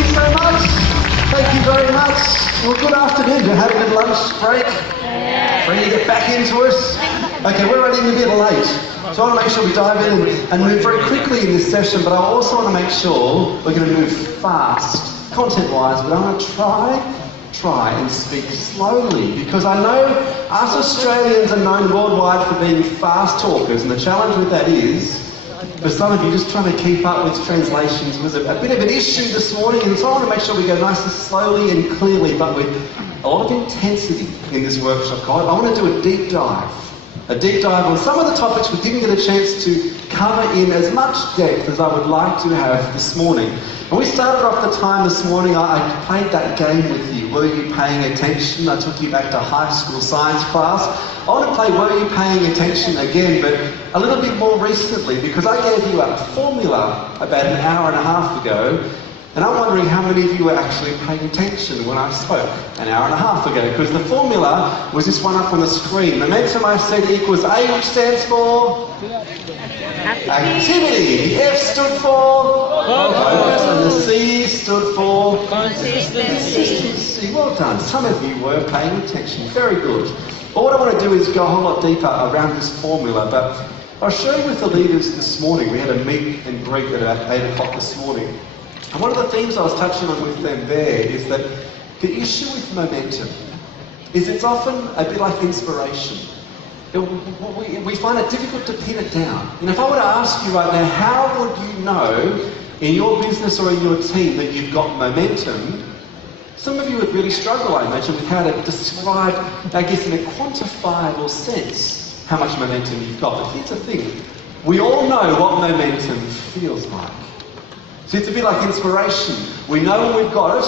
you so much. Thank you very much. Well, good afternoon. You had a good lunch break? Ready to get back into it? Okay, we're running a bit late. So I want to make sure we dive in and move very quickly in this session, but I also want to make sure we're going to move fast, content-wise, but I want to try and speak slowly, because I know us Australians are known worldwide for being fast talkers, and the challenge with that is, for some of you, just trying to keep up with translations was a bit of an issue this morning, and so I want to make sure we go nice and slowly and clearly, but with a lot of intensity in this workshop, guys. I want to do a deep dive on some of the topics we didn't get a chance to cover in as much depth as I would like to have this morning. And we started off the time this morning, I played that game with you. Were you paying attention? I took you back to high school science class. I want to play Were You Paying Attention again, but a little bit more recently, because I gave you a formula about an hour and a half ago, and I'm wondering how many of you were actually paying attention when I spoke an hour and a half ago, because the formula was this one up on the screen. Momentum, I said, equals A, which stands for? Activity. The F stood for? Focus. And the C stood for? Consistency. Well done. Some of you were paying attention. Very good. Well, what I want to do is go a whole lot deeper around this formula, but I'll show you with the leaders this morning. We had a meet and greet at about 8 o'clock this morning. And one of the themes I was touching on with them there is that the issue with momentum is it's often a bit like inspiration. We find it difficult to pin it down. And if I were to ask you right now, how would you know in your business or in your team that you've got momentum? Some of you would really struggle, I imagine, with how to describe, I guess, in a quantifiable sense, how much momentum you've got. But here's the thing. We all know what momentum feels like. So it's a bit like inspiration. We know when we've got it,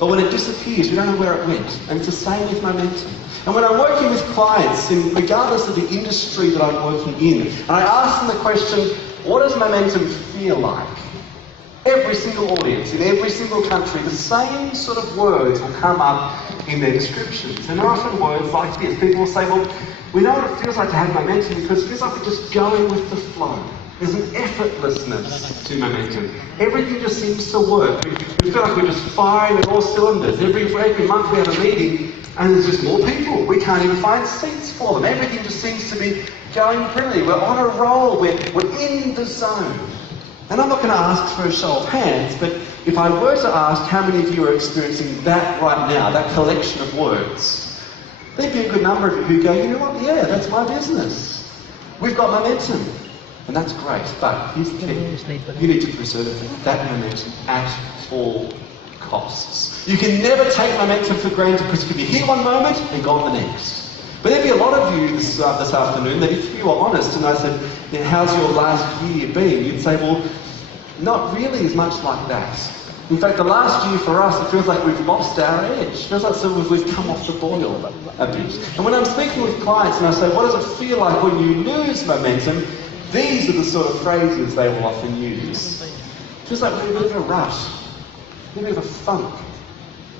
but when it disappears, we don't know where it went. And it's the same with momentum. And when I'm working with clients, regardless of the industry that I'm working in, and I ask them the question, what does momentum feel like? Every single audience, in every single country, the same sort of words will come up in their descriptions. And they're often words like this. People will say, well, we know what it feels like to have momentum because it feels like we're just going with the flow. There's an effortlessness to momentum. Everything just seems to work. We feel like we're just firing at all cylinders. Every month we have a meeting and there's just more people. We can't even find seats for them. Everything just seems to be going brilliantly. We're on a roll. We're in the zone. And I'm not going to ask for a show of hands, but if I were to ask how many of you are experiencing that right now, that collection of words, there'd be a good number of you who go, you know what, yeah, that's my business. We've got momentum. And that's great, but here's the key. You need to preserve that momentum at all costs. You can never take momentum for granted, because you could be here one moment and gone the next. But there'd be a lot of you this afternoon that if you were honest and I said, how's your last year been? You'd say, well, not really as much like that. In fact, the last year for us, it feels like we've lost our edge. It feels like we've come off the boil a bit. And when I'm speaking with clients and I say, what does it feel like when you lose momentum? These are the sort of phrases they will often use. Just like we're in a bit of a rush, a bit of a funk.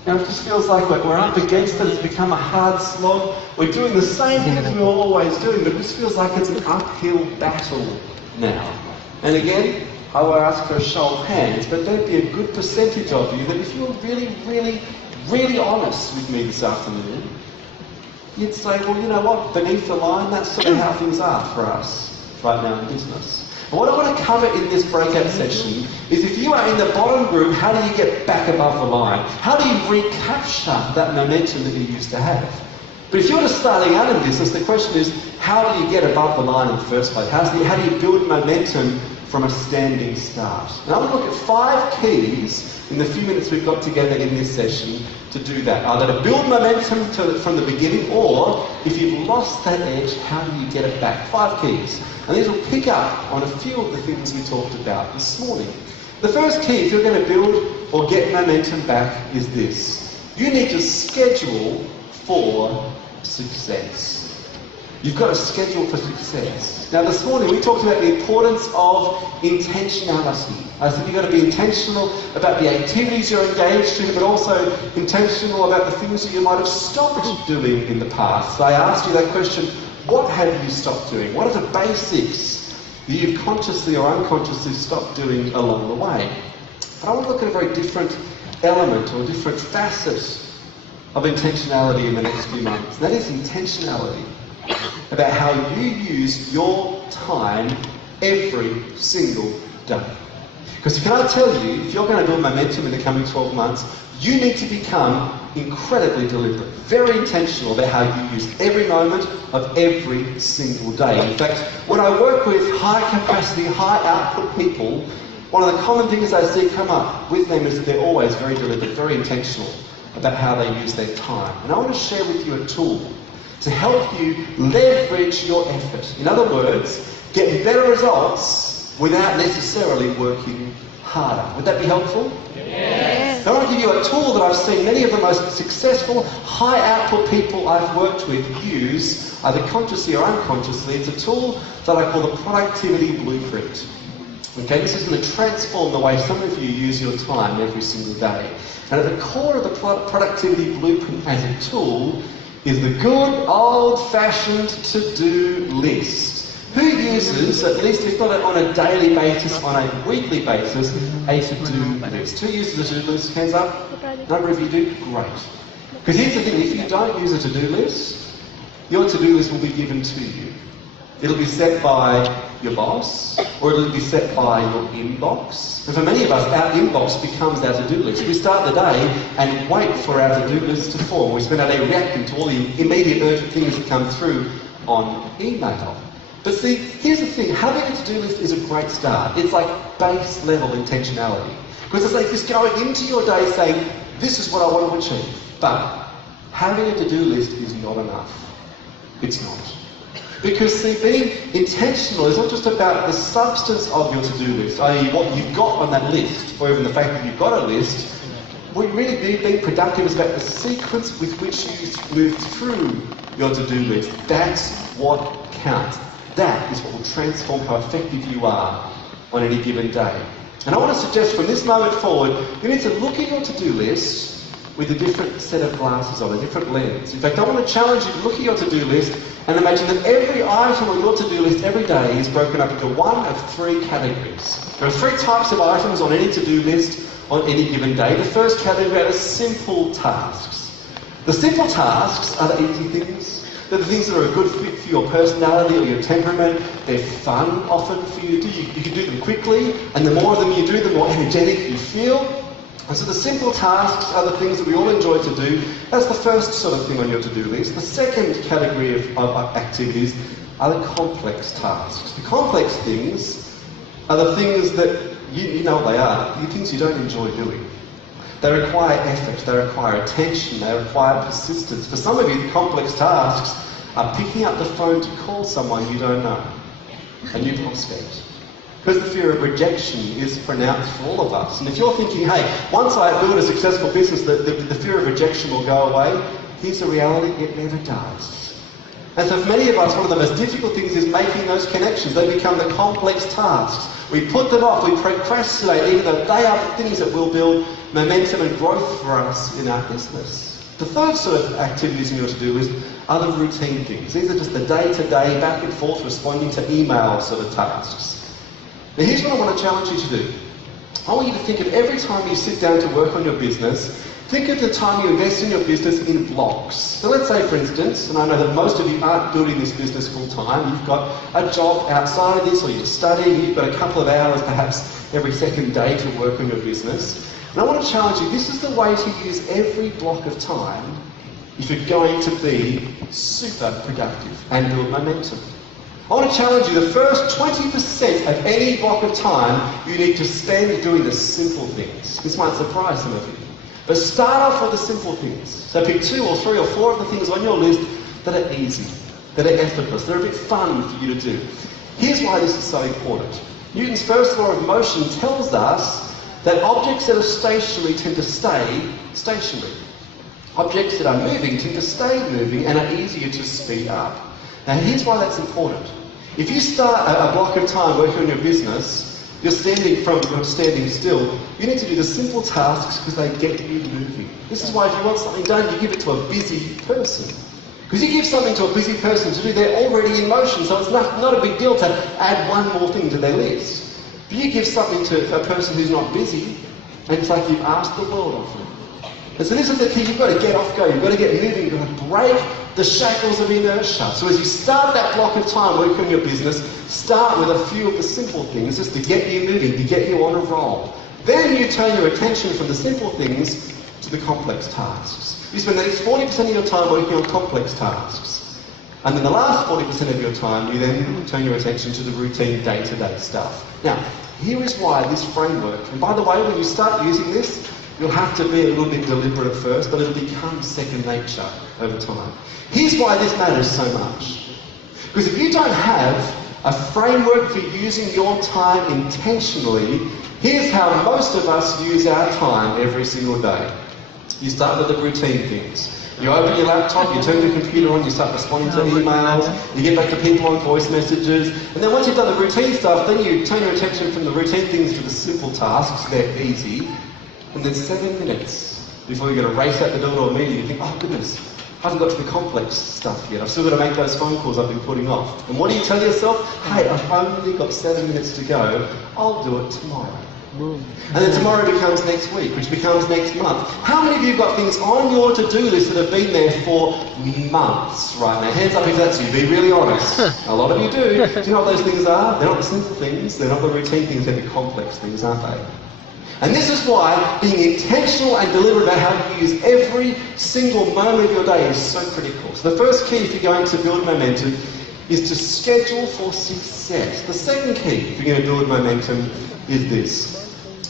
Now it just feels like we're up against it, it's become a hard slog. We're doing the same things we were always doing, but it just feels like it's an uphill battle now. And again, I will ask for a show of hands, but there'd be a good percentage of you that if you were really, really, really honest with me this afternoon, you'd say, well, you know what, beneath the line, that's sort of how things are for us right now in business. And what I want to cover in this breakout session is if you are in the bottom group, how do you get back above the line? How do you recapture that momentum that you used to have? But if you're just starting out in business, the question is, how do you get above the line in the first place? How do you build momentum from a standing start? And I want to look at 5 keys in the few minutes we've got together in this session to do that. Either to build momentum from the beginning, or if you've lost that edge, how do you get it back? 5 keys. And these will pick up on a few of the things we talked about this morning. The first key, if you're going to build or get momentum back, is this. You need to schedule for success. You've got a schedule for success. Now this morning we talked about the importance of intentionality. I said you've got to be intentional about the activities you're engaged in, but also intentional about the things that you might have stopped doing in the past. So I asked you that question, what have you stopped doing? What are the basics that you've consciously or unconsciously stopped doing along the way? But I want to look at a very different element or different facet of intentionality in the next few months. And that is intentionality about how you use your time every single day. Because can I tell you, if you're going to build momentum in the coming 12 months, you need to become incredibly deliberate, very intentional about how you use every moment of every single day. In fact, when I work with high capacity, high output people, one of the common things I see come up with them is that they're always very deliberate, very intentional about how they use their time. And I want to share with you a tool to help you leverage your effort. In other words, get better results without necessarily working harder. Would that be helpful? Yes. I want to give you a tool that I've seen many of the most successful, high output people I've worked with use, either consciously or unconsciously. It's a tool that I call the Productivity Blueprint. Okay, this is going to transform the way some of you use your time every single day. And at the core of the Productivity Blueprint as a tool is the good old-fashioned to-do list. Who uses, at least if not on a daily basis, on a weekly basis, a to-do list? Who uses a to-do list? Hands up. A number of you do? Great. Because here's the thing, if you don't use a to-do list, your to-do list will be given to you. It'll be set by your boss, or it'll be set by your inbox. And for many of us, our inbox becomes our to-do list. We start the day and wait for our to-do list to form. We spend our day reacting to all the immediate urgent things that come through on email. But see, here's the thing, having a to-do list is a great start. It's like base level intentionality. Because it's like just going into your day saying, this is what I want to achieve. But having a to-do list is not enough. It's not. Because see, being intentional is not just about the substance of your to-do list, i.e. what you've got on that list, or even the fact that you've got a list. What really being productive is about the sequence with which you move through your to-do list. That's what counts. That is what will transform how effective you are on any given day. And I want to suggest from this moment forward, you need to look at your to-do list with a different set of glasses on, a different lens. In fact, I want to challenge you to look at your to-do list and imagine that every item on your to-do list every day is broken up into one of three categories. There are three types of items on any to-do list on any given day. The first category are simple tasks. The simple tasks are the easy things. They're the things that are a good fit for your personality or your temperament. They're fun often for you to do. You can do them quickly, and the more of them you do, the more energetic you feel. And so the simple tasks are the things that we all enjoy to do. That's the first sort of thing on your to-do list. The second category of activities are the complex tasks. The complex things are the things that you know what they are, the things you don't enjoy doing. They require effort, they require attention, they require persistence. For some of you, the complex tasks are picking up the phone to call someone you don't know, and you've lost it. Because the fear of rejection is pronounced for all of us. And if you're thinking, hey, once I build a successful business, the fear of rejection will go away, here's the reality, it never does. And so for many of us, one of the most difficult things is making those connections. They become the complex tasks. We put them off, we procrastinate, even though they are the things that will build momentum and growth for us in our business. The third sort of activities in your to-do list are the routine things. These are just the day-to-day, back and forth responding to email sort of tasks. Now here's what I want to challenge you to do. I want you to think of every time you sit down to work on your business, think of the time you invest in your business in blocks. So let's say, for instance, and I know that most of you aren't building this business full time, you've got a job outside of this, or you're studying, you've got a couple of hours perhaps every second day to work on your business. And I want to challenge you, this is the way to use every block of time if you're going to be super productive and build momentum. I want to challenge you, the first 20% of any block of time you need to spend doing the simple things. This might surprise some of you. But start off with the simple things. So pick 2 or 3 or 4 of the things on your list that are easy, that are effortless, that are a bit fun for you to do. Here's why this is so important. Newton's first law of motion tells us that objects that are stationary tend to stay stationary. Objects that are moving tend to stay moving and are easier to speed up. Now here's why that's important. If you start a block of time working on your business, you're standing still, you need to do the simple tasks because they get you moving. This is why if you want something done, you give it to a busy person. Because you give something to a busy person to do, they're already in motion, so it's not a big deal to add one more thing to their list. If you give something to a person who's not busy, And it's like you've asked the world of them. And so this is the key. You've got to get off go. You've got to get moving. You've got to break the shackles of inertia. So as you start that block of time working on your business, start with a few of the simple things just to get you moving, to get you on a roll. Then you turn your attention from the simple things to the complex tasks. You spend the next 40% of your time working on complex tasks. And then the last 40% of your time, you then turn your attention to the routine day-to-day stuff. Now, here is why this framework, and by the way, when you start using this, you'll have to be a little bit deliberate at first, but it'll become second nature over time. Here's why this matters so much. Because if you don't have a framework for using your time intentionally, here's how most of us use our time every single day. You start with the routine things. You open your laptop, you turn your computer on, you start responding to emails, you get back to people on voice messages, and then once you've done the routine stuff, then you turn your attention from the routine things to the simple tasks. They're easy. And then 7 minutes before you're going to race out the door to a meeting, you think, oh goodness, I haven't got to the complex stuff yet. I've still got to make those phone calls I've been putting off. And what do you tell yourself? Hey, I've only got 7 minutes to go. I'll do it tomorrow. And then tomorrow becomes next week, which becomes next month. How many of you have got things on your to-do list that have been there for months right now? Hands up if that's you. Be really honest. A lot of you do. Do you know what those things are? They're not the simple things. They're not the routine things. They're the complex things, aren't they? And this is why being intentional and deliberate about how you use every single moment of your day is so critical. So the first key if you're going to build momentum is to schedule for success. The second key if you're going to build momentum is this.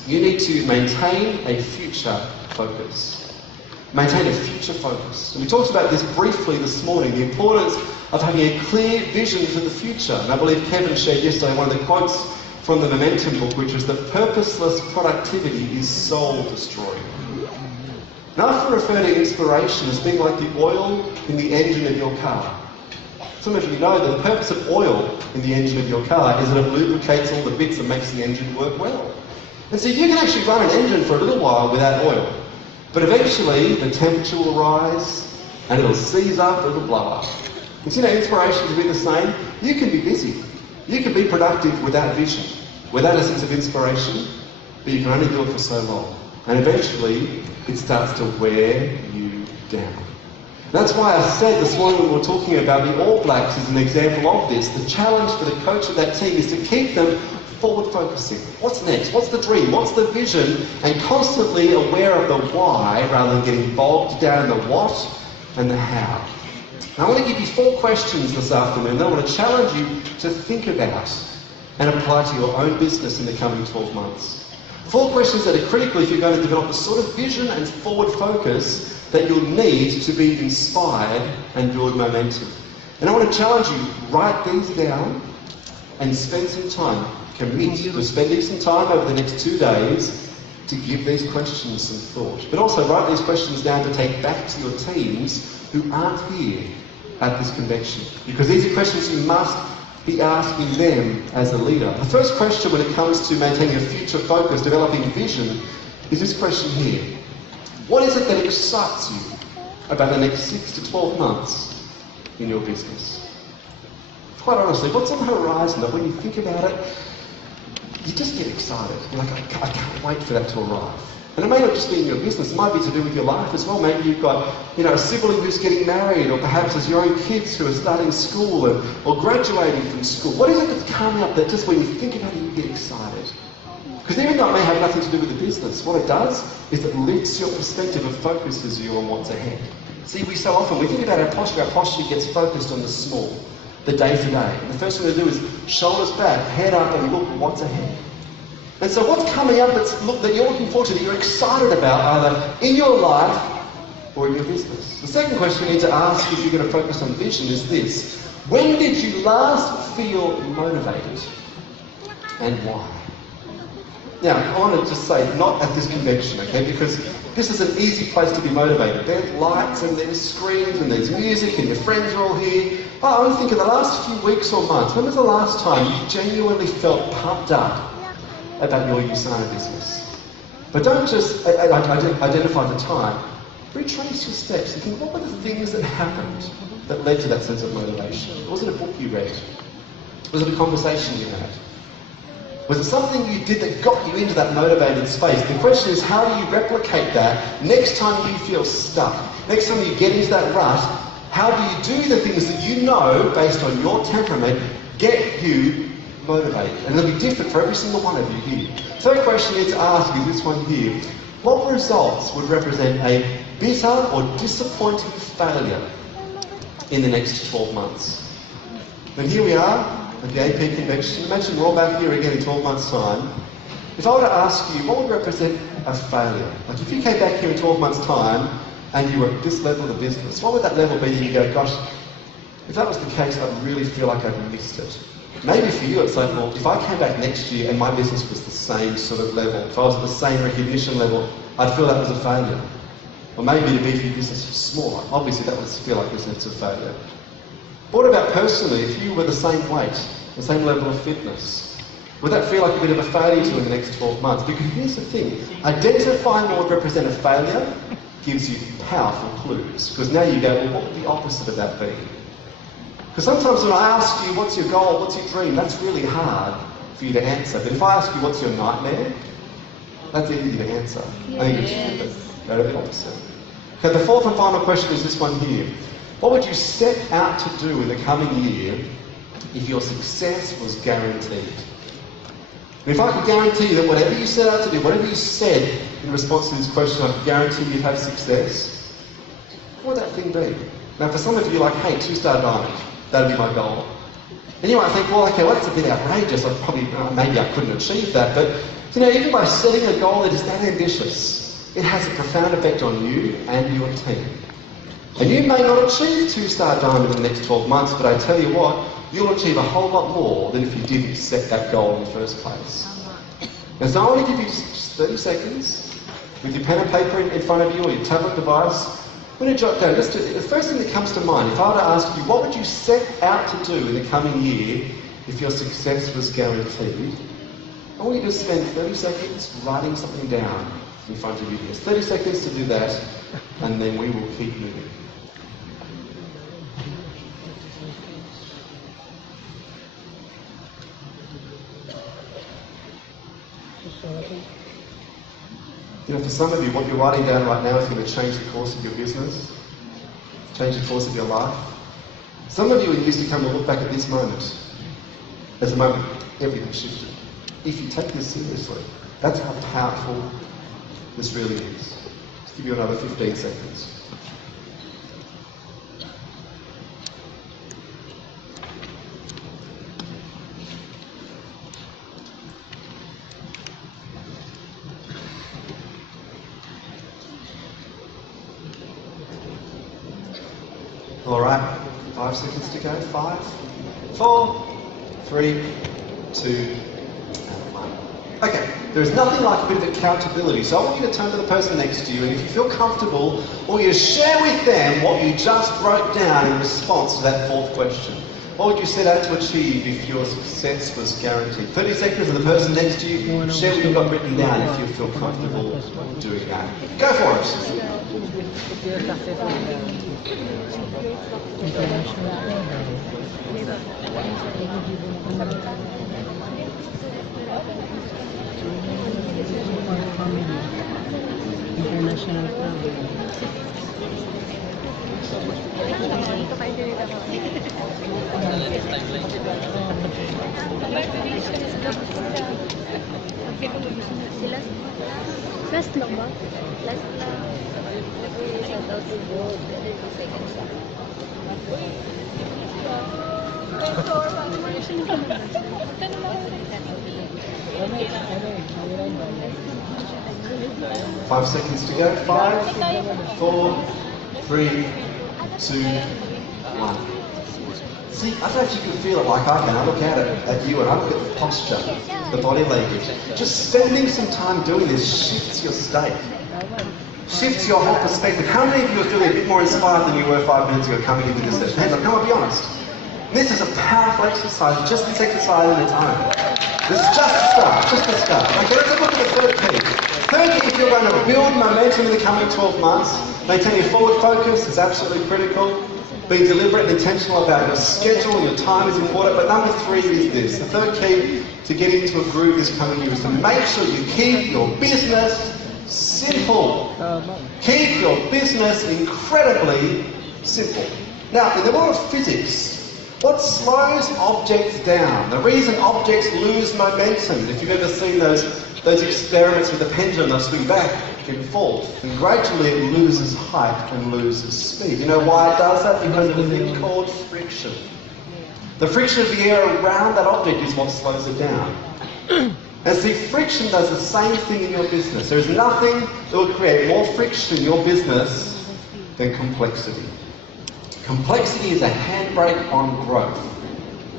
You need to maintain a future focus. Maintain a future focus. And we talked about this briefly this morning, the importance of having a clear vision for the future. And I believe Kevin shared yesterday one of the quotes from the Momentum book, which was that purposeless productivity is soul destroying. And I often refer to inspiration as being like the oil in the engine of your car. Some of you know that the purpose of oil in the engine of your car is that it lubricates all the bits and makes the engine work well. And so you can actually run an engine for a little while without oil. But eventually the temperature will rise and it'll seize up, it'll blow up. And so, inspiration can be the same. You can be busy. You can be productive without vision, without a sense of inspiration, but you can only do it for so long. And eventually, it starts to wear you down. That's why I said this morning when we were talking about the All Blacks as an example of this. The challenge for the coach of that team is to keep them forward-focusing. What's next? What's the dream? What's the vision? And constantly aware of the why rather than getting bogged down in the what and the how. Now, I want to give you 4 questions this afternoon that I want to challenge you to think about and apply to your own business in the coming 12 months. 4 questions that are critical if you're going to develop the sort of vision and forward focus that you'll need to be inspired and build momentum. And I want to challenge you, write these down and spend some time, commit to spending some time over the next 2 days to give these questions some thought. But also write these questions down to take back to your teams who aren't here at this convention. Because these are questions you must be asking them as a leader. The first question when it comes to maintaining a future focus, developing vision, is this question here. What is it that excites you about the next 6 to 12 months in your business? Quite honestly, what's on the horizon that when you think about it, you just get excited. You're like, I can't wait for that to arrive. And it may not just be in your business, it might be to do with your life as well. Maybe you've got a sibling who's getting married, or perhaps it's your own kids who are starting school or graduating from school. What is it that's coming up that just when you think about it, you get excited? Because even though it may have nothing to do with the business, what it does is it lifts your perspective and focuses you on what's ahead. See, we so often, we think about our posture gets focused on the small, the day-to-day. And the first thing to do is shoulders back, head up, and look at what's ahead. And so what's coming up that you're looking forward to, that you're excited about, either in your life or in your business? The second question you need to ask if you're going to focus on vision is this. When did you last feel motivated? And why? Now, I want to just say, not at this convention, okay, because this is an easy place to be motivated. There's lights and there's screens and there's music and your friends are all here. I was thinking the last few weeks or months, when was the last time you genuinely felt pumped up about your USANA business? But don't just identify the time. Retrace your steps and think, what were the things that happened that led to that sense of motivation? Was it a book you read? Was it a conversation you had? Was it something you did that got you into that motivated space? The question is, how do you replicate that next time you feel stuck? Next time you get into that rut, how do you do the things that you know, based on your temperament, get you motivated? And it'll be different for every single one of you here. So the question is to ask is this one here. What results would represent a bitter or disappointing failure in the next 12 months? And here we are at the AP convention. Imagine we're all back here again in 12 months' time. If I were to ask you, what would represent a failure? Like if you came back here in 12 months' time and you were at this level of the business, what would that level be? You go, gosh, if that was the case, I'd really feel like I'd missed it. Maybe for you it's like, well, if I came back next year and my business was the same sort of level, if I was at the same recognition level, I'd feel that was a failure. Or maybe to be if your business was smaller. Obviously that would feel like it's a failure. But what about personally, if you were the same weight, the same level of fitness? Would that feel like a bit of a failure to you in the next 12 months? Because here's the thing, identifying what would represent a failure gives you powerful clues. Because now you go, well, what would the opposite of that be? Because sometimes when I ask you, what's your goal, what's your dream, that's really hard for you to answer. But if I ask you, what's your nightmare, that's easy to answer. I think it's go to the opposite. Okay, the fourth and final question is this one here. What would you set out to do in the coming year if your success was guaranteed? And if I could guarantee that whatever you set out to do, whatever you said in response to this question, I could guarantee you'd have success, what would that thing be? Now for some of you, like, hey, 2-star diamond, that'd be my goal. And you might think, well, okay, well, that's a bit outrageous. I probably, maybe I couldn't achieve that. But, you know, even by setting a goal that is that ambitious, it has a profound effect on you and your team. And you may not achieve 2-star diamond in the next 12 months, but I tell you what, you'll achieve a whole lot more than if you didn't set that goal in the first place. And so I want to give you just 30 seconds with your pen and paper in front of you or your tablet device. I'm going to jot down just the first thing that comes to mind. If I were to ask you, what would you set out to do in the coming year if your success was guaranteed? I want you to spend 30 seconds writing something down in front of you. There's 30 seconds to do that, and then we will keep moving. You know, for some of you, what you're writing down right now is going to change the course of your business, change the course of your life. Some of you, in years to come, will look back at this moment as a moment everything shifted. If you take this seriously, that's how powerful this really is. Let's give you another 15 seconds. All right, 5 seconds to go. 5, 4, 3, 2, and 1. Okay, there is nothing like a bit of accountability. So I want you to turn to the person next to you, and if you feel comfortable, I want you to share with them what you just wrote down in response to that fourth question. What would you set out to achieve if your success was guaranteed? 30 seconds, and the person next to you, share what you've got written down if you feel comfortable doing that. Go for it. International travel. Last lang ba? Last lang. Shout out to God. 30 seconds lang. 5 seconds to go. 5, 4, 3, 2, 1. See, I don't know if you can feel it like I can. I look at you and I look at the posture, the body language. Just spending some time doing this shifts your state, shifts your whole perspective. How many of you are feeling a bit more inspired than you were 5 minutes ago coming into this session? Hands up, come on, be honest. This is a powerful exercise, just this exercise in its own. This is just the start, just the start. Okay, let's look at the third piece. Third, if you're going to build momentum in the coming 12 months, maintain your forward focus is absolutely critical. Being deliberate and intentional about your schedule and your time is important. But number 3 is this. The third key to get into a groove this coming year is to make sure you keep your business simple. Keep your business incredibly simple. Now, in the world of physics, what slows objects down? The reason objects lose momentum, if you've ever seen those experiments with the pendulum, they'll swing back and forth, and gradually it loses height and loses speed. You know why it does that? Because of a thing called friction. The friction of the air around that object is what slows it down. And see, friction does the same thing in your business. There's nothing that will create more friction in your business than complexity. Complexity is a handbrake on growth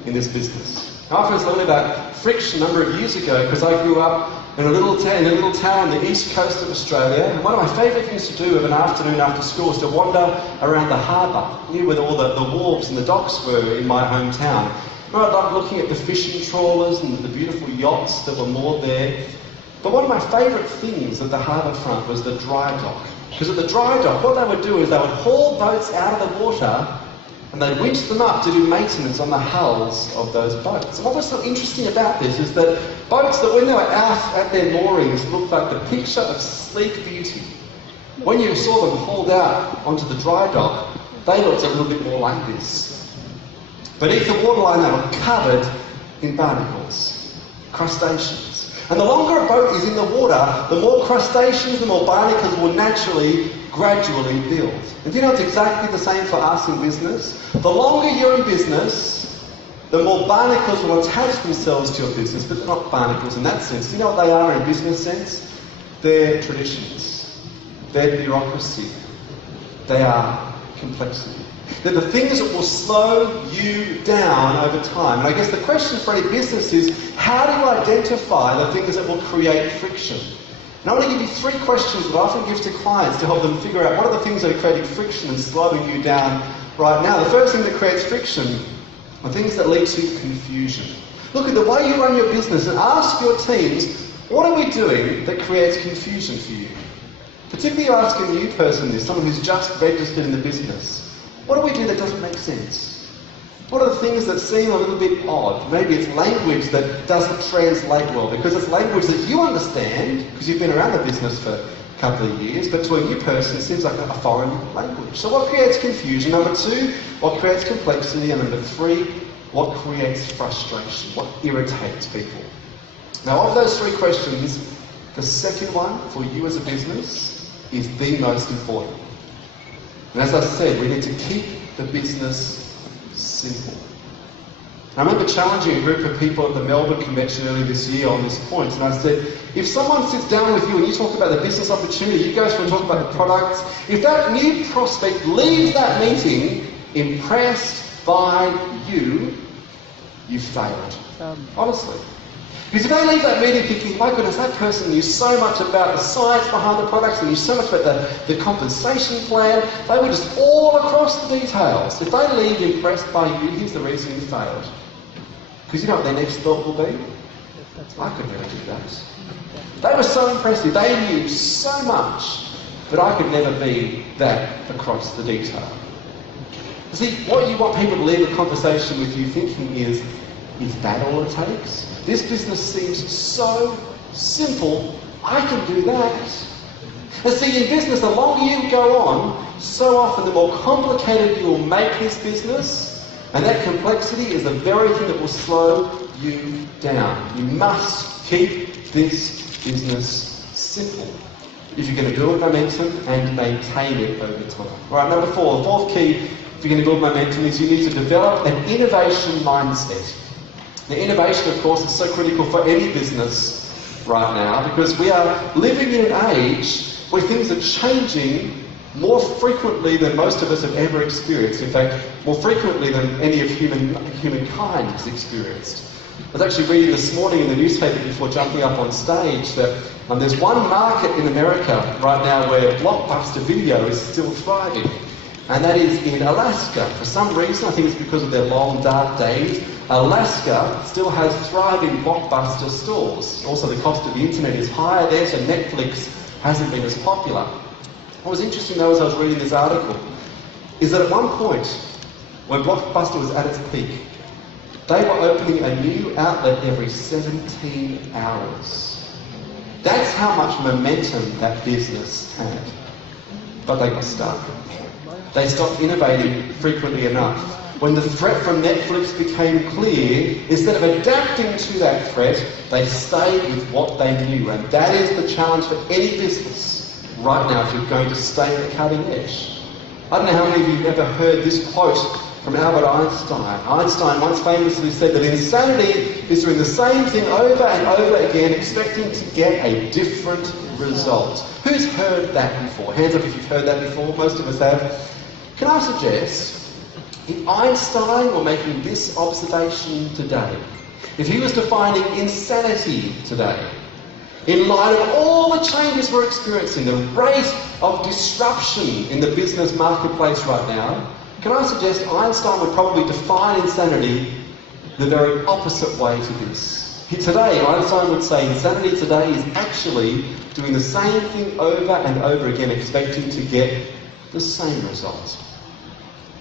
in this business. I first learned about friction a number of years ago because I grew up in a little town on the east coast of Australia, and one of my favourite things to do of an afternoon after school was to wander around the harbour, near where all the wharves and the docks were in my hometown. And I loved looking at the fishing trawlers and the beautiful yachts that were moored there. But one of my favourite things at the harbour front was the dry dock. Because at the dry dock, what they would do is they would haul boats out of the water and they'd winch them up to do maintenance on the hulls of those boats. And what was so interesting about this is that boats that when they were out at their moorings looked like the picture of sleek beauty. When you saw them hauled out onto the dry dock, they looked a little bit more like this. Beneath the waterline they were covered in barnacles, crustaceans. And the longer a boat is in the water, the more crustaceans, the more barnacles will naturally, gradually build. And do you know it's exactly the same for us in business? The longer you're in business, the more barnacles will attach themselves to your business, but they're not barnacles in that sense. Do you know what they are in a business sense? They're traditions. They're bureaucracy. They are complexity. They're the things that will slow you down over time. And I guess the question for any business is, how do you identify the things that will create friction? And I want to give you 3 questions that I often give to clients to help them figure out what are the things that are creating friction and slowing you down right now. The first thing that creates friction are things that lead to confusion. Look at the way you run your business and ask your teams, what are we doing that creates confusion for you? Particularly you ask a new person this, someone who's just registered in the business. What do we do that doesn't make sense? What are the things that seem a little bit odd? Maybe it's language that doesn't translate well, because it's language that you understand, because you've been around the business for a couple of years, but to a new person it seems like a foreign language. So what creates confusion? Number 2, what creates complexity? And number 3, what creates frustration? What irritates people? Now of those 3 questions, the second one for you as a business is the most important. And as I said, we need to keep the business simple. I remember challenging a group of people at the Melbourne convention earlier this year on this point, and I said, if someone sits down with you and you talk about the business opportunity, you go through and talk about the products, if that new prospect leaves that meeting impressed by you, you've failed. Honestly. Because if they leave that meeting thinking, my goodness, that person knew so much about the science behind the products, and knew so much about the compensation plan, they were just all across the details. If they leave impressed by you, here's the reason you failed. Because you know what their next thought will be? I could never do that. They were so impressive, they knew so much, but I could never be that across the detail. See, what you want people to leave a conversation with you thinking is that all it takes? This business seems so simple, I can do that. And see, in business, the longer you go on, so often the more complicated you will make this business, and that complexity is the very thing that will slow you down. You must keep this business simple if you're going to build momentum and maintain it over time. Right, number 4, the 4th key if you're going to build momentum is you need to develop an innovation mindset. The innovation, of course, is so critical for any business right now because we are living in an age where things are changing more frequently than most of us have ever experienced. In fact, more frequently than any of humankind has experienced. I was actually reading this morning in the newspaper before jumping up on stage that there's one market in America right now where blockbuster video is still thriving, and that is in Alaska. For some reason, I think it's because of their long dark days, Alaska still has thriving blockbuster stores. Also, the cost of the internet is higher there, so Netflix hasn't been as popular. What was interesting though as I was reading this article is that at one point, when Blockbuster was at its peak, they were opening a new outlet every 17 hours. That's how much momentum that business had. But they got stuck. They stopped innovating frequently enough. When the threat from Netflix became clear, instead of adapting to that threat, they stayed with what they knew. And that is the challenge for any business right now if you're going to stay at the cutting edge. I don't know how many of you have ever heard this quote from Albert Einstein. Einstein once famously said that insanity is doing the same thing over and over again, expecting to get a different result. Who's heard that before? Hands up if you've heard that before. Most of us have. Can I suggest, if Einstein were making this observation today, if he was defining insanity today, in light of all the changes we're experiencing, the rate of disruption in the business marketplace right now, can I suggest Einstein would probably define insanity the very opposite way to this. Today, Einstein would say insanity today is actually doing the same thing over and over again, expecting to get the same result.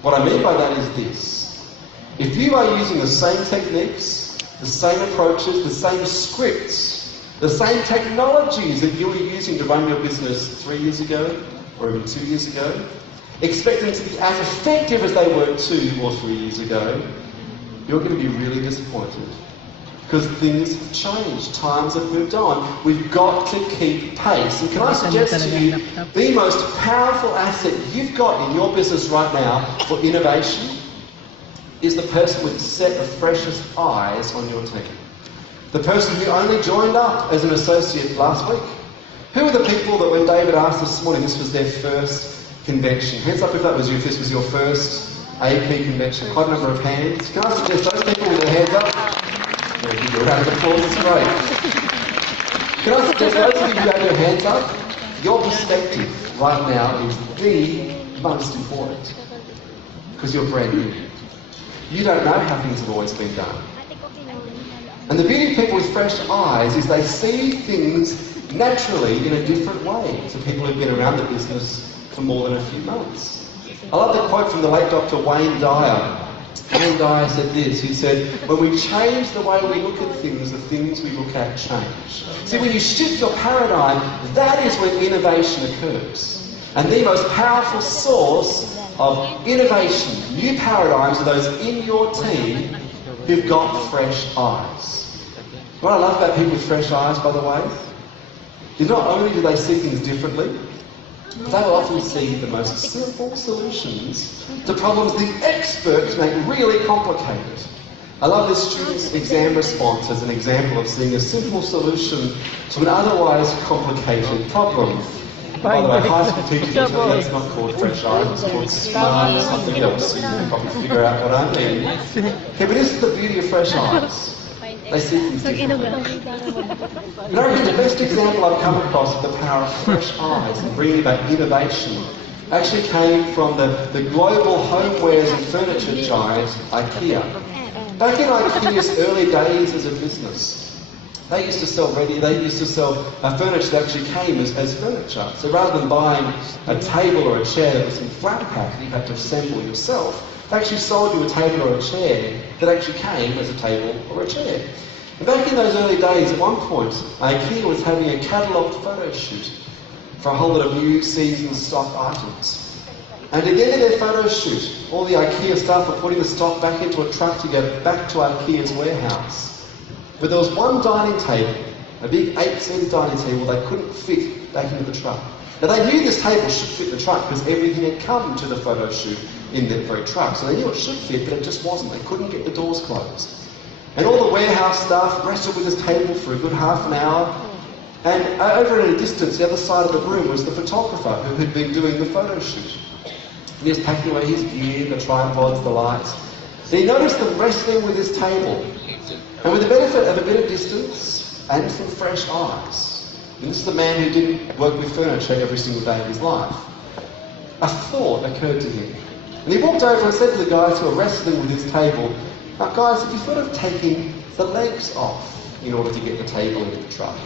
What I mean by that is this. If you are using the same techniques, the same approaches, the same scripts, the same technologies that you were using to run your business 3 years ago, or even 2 years ago, expecting to be as effective as they were 2 or 3 years ago, you're going to be really disappointed. Because things have changed, times have moved on. We've got to keep pace. And can I suggest to you, the most powerful asset you've got in your business right now for innovation is the person with a set of freshest eyes on your team. The person who only joined up as an associate last week. Who are the people that when David asked this morning, this was their first convention? Hands up if that was you, if this was your first AP convention. Quite a number of hands. Can I suggest those people with their hands up? Very good. Round of applause, it's great. Can I suggest those of you who have your hands up, your perspective right now is the most important. Because you're brand new. You don't know how things have always been done. And the beauty of people with fresh eyes is they see things naturally in a different way to people who've been around the business for more than a few months. I love the quote from the late Dr. Wayne Dyer. Wayne Dyer said this, he said, when we change the way we look at things, the things we look at change. See, when you shift your paradigm, that is when innovation occurs. And the most powerful source of innovation, new paradigms, are those in your team who've got fresh eyes. What I love about people with fresh eyes, by the way, is not only do they see things differently, they will often see the most simple solutions to problems the experts make really complicated. I love this student's exam response as an example of seeing a simple solution to an otherwise complicated problem. By the way, high school teachers will tell you that's not called fresh eyes, it's called smart or something else, so you can probably figure out what I mean. Okay, but this is the beauty of fresh eyes. They see things differently. And I reckon the best example I've come across of the power of fresh eyes and bringing about innovation actually came from the global homewares and furniture giant IKEA. Back in IKEA's early days as a business, they used to sell furniture that actually came as furniture. So rather than buying a table or a chair that was in flat pack that you had to assemble yourself, they actually sold you a table or a chair that actually came as a table or a chair. And back in those early days, at one point, IKEA was having a catalogued photo shoot for a whole lot of new season stock items. And at the end of their photo shoot, all the IKEA staff were putting the stock back into a truck to go back to IKEA's warehouse. But there was one dining table, a big 8-seater dining table they couldn't fit back into the truck. Now they knew this table should fit the truck because everything had come to the photo shoot in that very truck. So they knew it should fit, but it just wasn't. They couldn't get the doors closed. And all the warehouse staff wrestled with this table for a good half an hour. And over in a distance, the other side of the room, was the photographer who had been doing the photo shoot. And he was packing away his gear, the tripods, the lights. So he noticed them wrestling with his table. And with the benefit of a bit of distance and some fresh eyes, and this is a man who didn't work with furniture every single day of his life, a thought occurred to him. And he walked over and said to the guys who were wrestling with his table, now guys, have you thought of taking the legs off in order to get the table into the truck?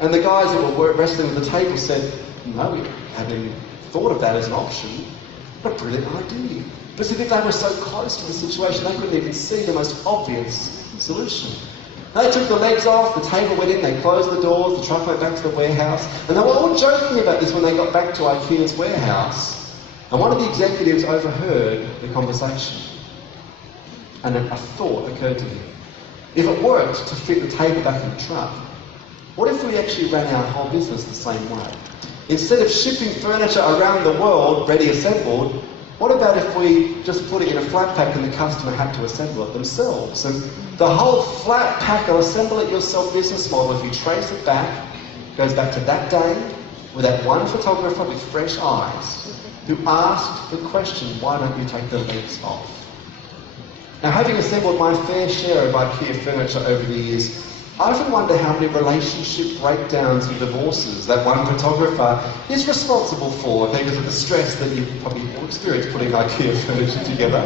And the guys that were wrestling with the table said, no, we hadn't even thought of that as an option. What a brilliant idea. But see, they were so close to the situation, they couldn't even see the most obvious solution. They took the legs off, the table went in, they closed the doors, the truck went back to the warehouse, and they were all joking about this when they got back to IKEA's warehouse. And one of the executives overheard the conversation. And a thought occurred to him. If it worked to fit the table back in the truck, what if we actually ran our whole business the same way? Instead of shipping furniture around the world ready assembled, what about if we just put it in a flat pack and the customer had to assemble it themselves? And the whole flat pack or assemble it yourself business model, if you trace it back, goes back to that day with that one photographer with fresh eyes who asked the question, why don't you take the legs off? Now, having assembled my fair share of IKEA furniture over the years, I often wonder how many relationship breakdowns and divorces that one photographer is responsible for because of the stress that you probably all experience putting IKEA furniture together.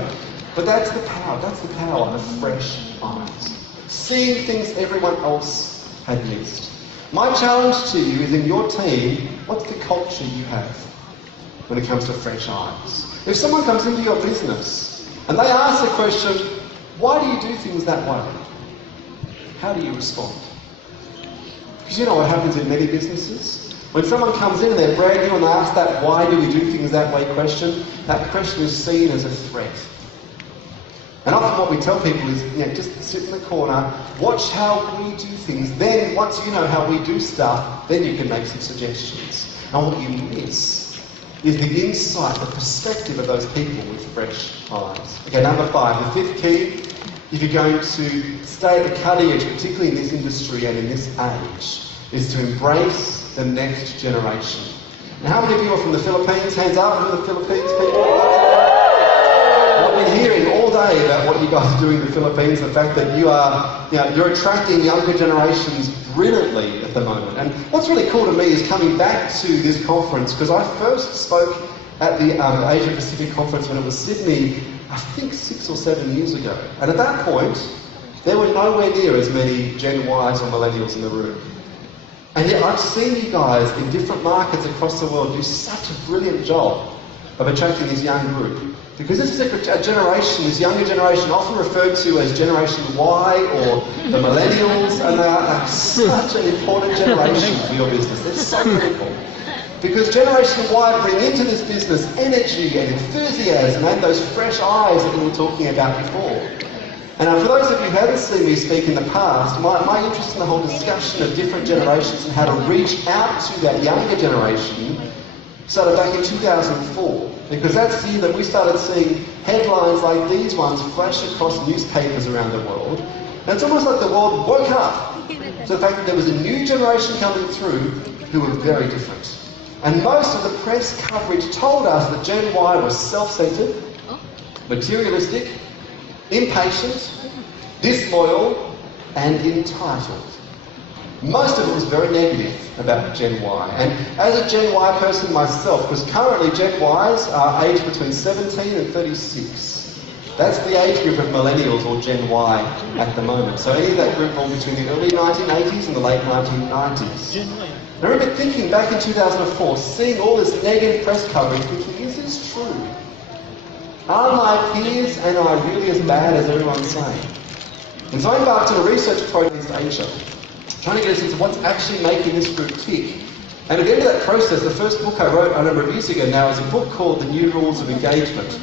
But that's the power of fresh eyes. Seeing things everyone else had missed. My challenge to you is in your team, what's the culture you have when it comes to fresh eyes? If someone comes into your business and they ask the question, why do you do things that way? How do you respond? Because you know what happens in many businesses? When someone comes in and they're brand new and they ask that why do we do things that way question, that question is seen as a threat. And often what we tell people is, just sit in the corner, watch how we do things, then once you know how we do stuff, then you can make some suggestions. And what you miss is the insight, the perspective of those people with fresh eyes. Okay, number 5, the 5th key, if you're going to stay at the cutting edge, particularly in this industry and in this age, is to embrace the next generation. Now, how many of you are from the Philippines? Hands up, who are the Philippines people? I've been hearing all day about what you guys are doing in the Philippines, the fact that you're attracting younger generations brilliantly at the moment. And what's really cool to me is coming back to this conference, because I first spoke at the Asia Pacific Conference when it was Sydney, I think 6 or 7 years ago. And at that point, there were nowhere near as many Gen Ys or millennials in the room. And yet I've seen you guys in different markets across the world do such a brilliant job of attracting this young group. Because this is a generation, this younger generation, often referred to as Generation Y or the millennials, and they are such an important generation for your business. It's so critical. Because Generation Y bring into this business energy and enthusiasm and those fresh eyes that we were talking about before. And for those of you who haven't seen me speak in the past, my interest in the whole discussion of different generations and how to reach out to that younger generation started back in 2004. Because that's the year that we started seeing headlines like these ones flash across newspapers around the world. And it's almost like the world woke up to the fact that there was a new generation coming through who were very different. And most of the press coverage told us that Gen Y was self-centered, materialistic, impatient, disloyal, and entitled. Most of it was very negative about Gen Y. And as a Gen Y person myself, because currently Gen Ys are aged between 17 and 36. That's the age group of millennials or Gen Y at the moment. So any of that group born between the early 1980s and the late 1990s. I remember thinking back in 2004, seeing all this negative press coverage, thinking, is this true? Are my peers and I really as bad as everyone's saying? And so I embarked on a research project in Asia, trying to get a sense of what's actually making this group tick. And at the end of that process, the first book I wrote a number of years ago now is a book called The New Rules of Engagement.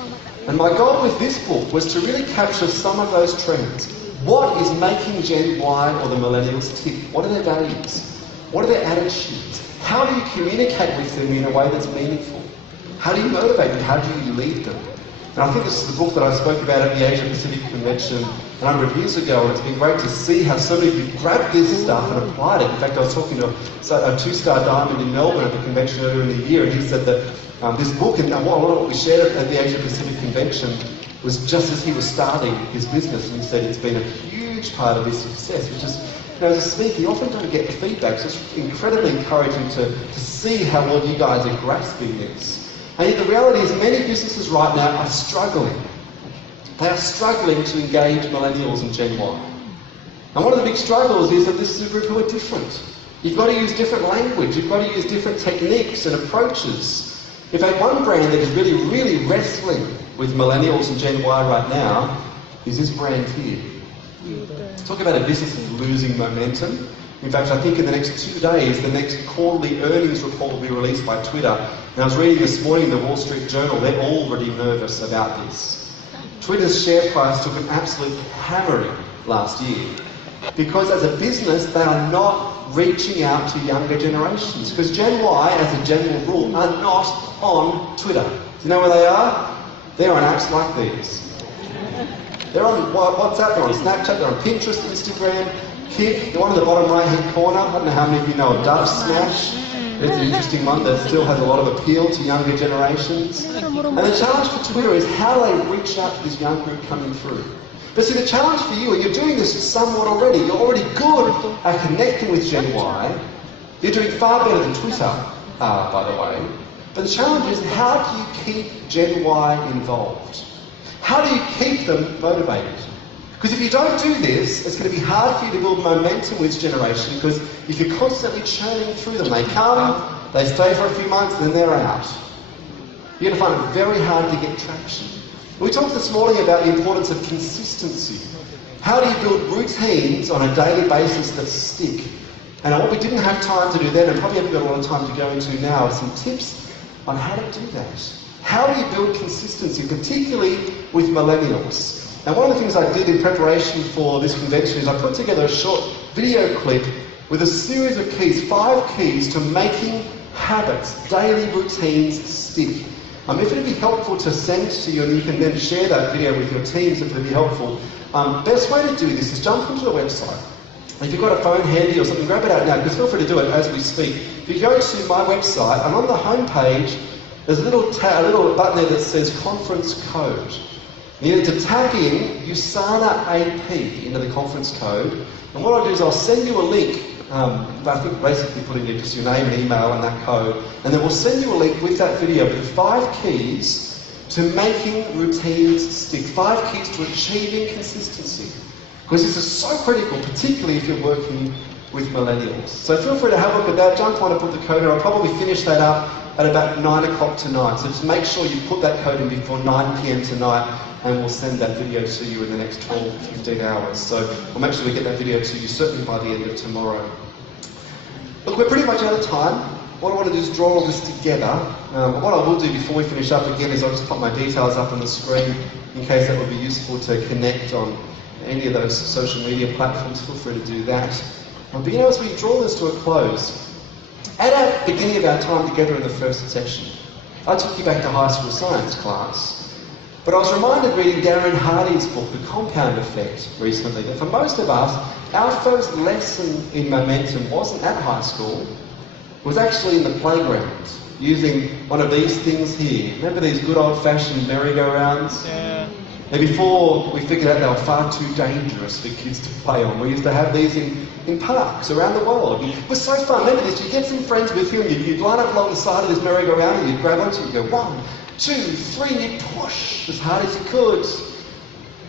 And my goal with this book was to really capture some of those trends. What is making Gen Y or the millennials tick? What are their values? What are their attitudes? How do you communicate with them in a way that's meaningful? How do you motivate them? How do you lead them? And I think this is the book that I spoke about at the Asia Pacific Convention a number of years ago, and it's been great to see how so many of you grabbed this stuff and applied it. In fact, I was talking to a 2-star diamond in Melbourne at the convention earlier in the year, and he said that this book, and a lot of what we shared at the Asia Pacific Convention, was just as he was starting his business, and he said it's been a huge part of his success, which is, as a speaker, you often don't get the feedback, so it's incredibly encouraging to see how well you guys are grasping this. And yet the reality is many businesses right now are struggling. They are struggling to engage millennials and Gen Y. And one of the big struggles is that this is a group who are different. You've got to use different language, you've got to use different techniques and approaches. In fact, one brand that is really, really wrestling with millennials and Gen Y right now is this brand here. Talk about a business that's losing momentum. In fact, I think in the next 2 days, the next quarterly earnings report will be released by Twitter. And I was reading this morning the Wall Street Journal, they're already nervous about this. Twitter's share price took an absolute hammering last year because as a business, they are not reaching out to younger generations. Because Gen Y, as a general rule, are not on Twitter. Do you know where they are? They're on apps like these. They're on WhatsApp, they're on Snapchat, they're on Pinterest, Instagram, Kik, the one in the bottom right-hand corner. I don't know how many of you know of Dove Smash. It's an interesting one that still has a lot of appeal to younger generations. And the challenge for Twitter is how do they reach out to this young group coming through. But see, the challenge for you, and you're doing this somewhat already, you're already good at connecting with Gen Y. You're doing far better than Twitter, by the way. But the challenge is how do you keep Gen Y involved? How do you keep them motivated? Because if you don't do this, it's going to be hard for you to build momentum with this generation because if you're constantly churning through them, they come, they stay for a few months, then they're out. You're going to find it very hard to get traction. We talked this morning about the importance of consistency. How do you build routines on a daily basis that stick? And what we didn't have time to do then, and probably haven't got a lot of time to go into now, are some tips on how to do that. How do you build consistency, particularly with millennials? Now, one of the things I did in preparation for this convention is I put together a short video clip with a series of keys, 5 keys to making habits, daily routines stick. If it would be helpful to send to you and you can then share that video with your teams if it would be helpful, best way to do this is jump onto the website. If you've got a phone handy or something, grab it out now, because feel free to do it as we speak. If you go to my website, and on the home page, there's a little button there that says conference code. You need to tap in USANA AP into the conference code, and what I'll do is I'll send you a link. I think basically put in just your name and email and that code, and then we'll send you a link with that video with 5 keys to making routines stick, 5 keys to achieving consistency. Because this is so critical, particularly if you're working with millennials. So feel free to have a look at that, jump on and put the code in. I'll probably finish that up at about 9 o'clock tonight. So just make sure you put that code in before 9 p.m. tonight, and we'll send that video to you in the next 12, 15 hours. So we'll make sure we get that video to you certainly by the end of tomorrow. Look, we're pretty much out of time. What I want to do is draw all this together. What I will do before we finish up again is I'll just put my details up on the screen in case that would be useful to connect on any of those social media platforms. Feel free to do that. But you know, as we draw this to a close, at our beginning of our time together in the first session, I took you back to high school science class. But I was reminded reading Darren Hardy's book, The Compound Effect, recently, that for most of us, our first lesson in momentum wasn't at high school, it was actually in the playground, using one of these things here. Remember these good old-fashioned merry-go-rounds? Yeah. And before we figured out they were far too dangerous for kids to play on, we used to have these in parks around the world. It was so fun. Remember this, you'd get some friends with you and you'd line up along the side of this merry-go-round and you'd grab onto it and you'd go 1, 2, 3, and you'd push as hard as you could.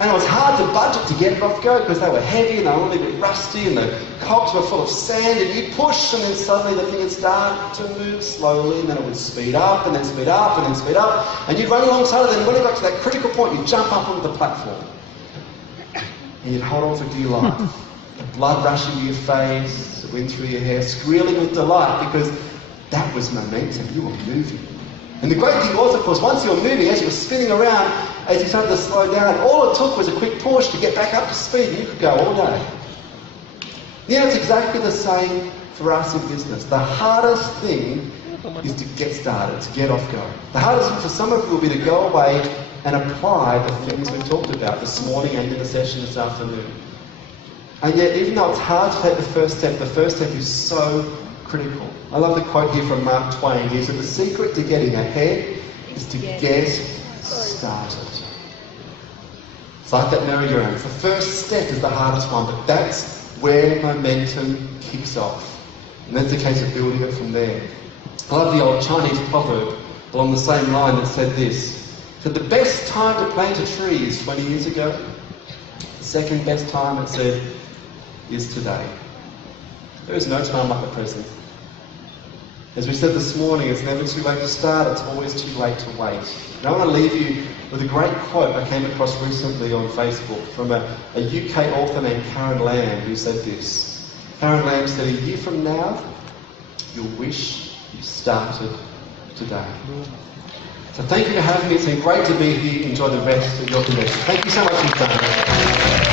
And it was hard to budget to get it off go because they were heavy and they were a little bit rusty and the cogs were full of sand, and you'd push and then suddenly the thing would start to move slowly, and then it would speed up and then speed up and then speed up, and you'd run alongside of it, and when it got to that critical point you'd jump up onto the platform and you'd hold on for dear life. The blood rushing to your face, the wind through your hair, squealing with delight because that was momentum, you were moving. And the great thing was, of course, once you were moving, as you were spinning around, as you started to slow down, all it took was a quick push to get back up to speed, and you could go all day. You know, it's exactly the same for us in business. The hardest thing is to get started, to get off go. The hardest thing for some of you will be to go away and apply the things we've talked about this morning and in the session this afternoon. And yet, even though it's hard to take the first step is so critical. I love the quote here from Mark Twain. He said, the secret to getting ahead is to get started. It's like that merry-go-round. The first step is the hardest one, but that's where momentum kicks off. And that's a case of building it from there. I love the old Chinese proverb along the same line that said this. It said, the best time to plant a tree is 20 years ago. The second best time, it said, is today. There is no time like the present. As we said this morning, it's never too late to start, it's always too late to wait. And I want to leave you with a great quote I came across recently on Facebook from a UK author named Karen Lamb, who said this. Karen Lamb said, "A year from now, you'll wish you started today." So thank you for having me. It's been great to be here. Enjoy the rest of your convention. Thank you so much for your time.